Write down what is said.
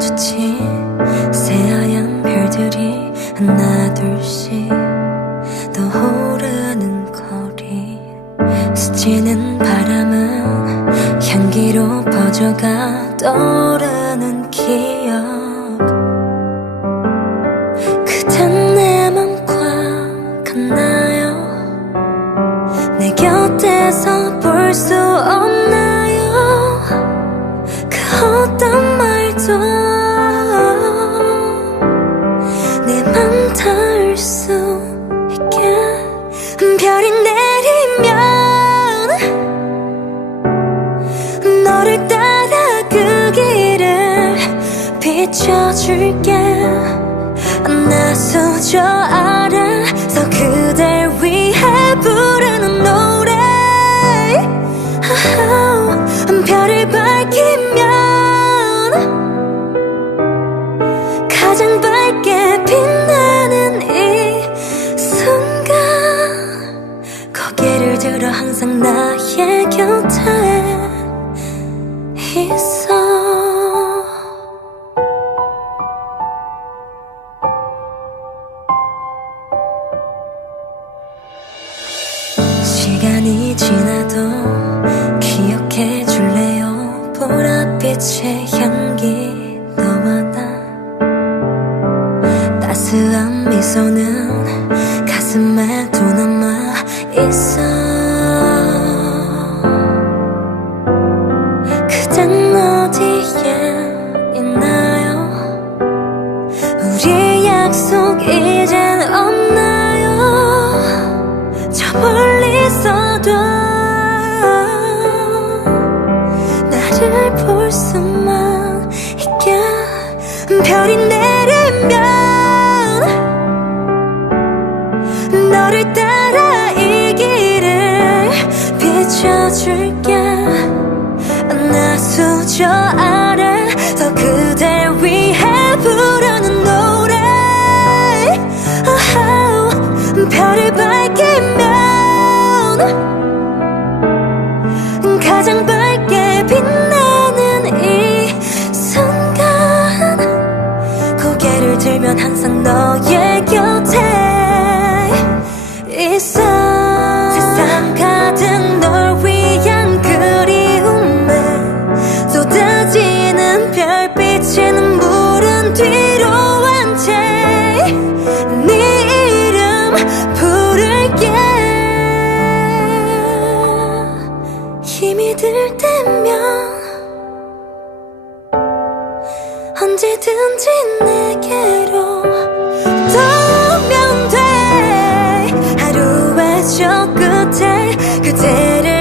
마주친 새하얀 별들이 하나 둘씩 떠오르는 거리. 스치는 바람은 향기로 퍼져가 떠오르는 기억 비춰줄게. 나서 저 아래서 그댈 위해 부르는 노래. 아하, 별을 밝히면 가장 밝게 빛나는 이 순간. 고개를 들어 항상 나의 곁에 시간이 지나도 기억해 줄래요? 보랏빛의 향기 너와 나 따스한 미소는 가슴에 도 남아 있어. 그댄 어디에 있나요? 우리 약속 이젠 없나요? 저 멀리 비춰줄게. 나 수 저 아래서 그댈 위해 부르는 노래. 아하, 별을 밝히면 가장 밝게 빛나는 이 순간 고개를 들면 항상 너의 언제든지 내게로 떠오면 돼. 하루의 저 끝에 그대를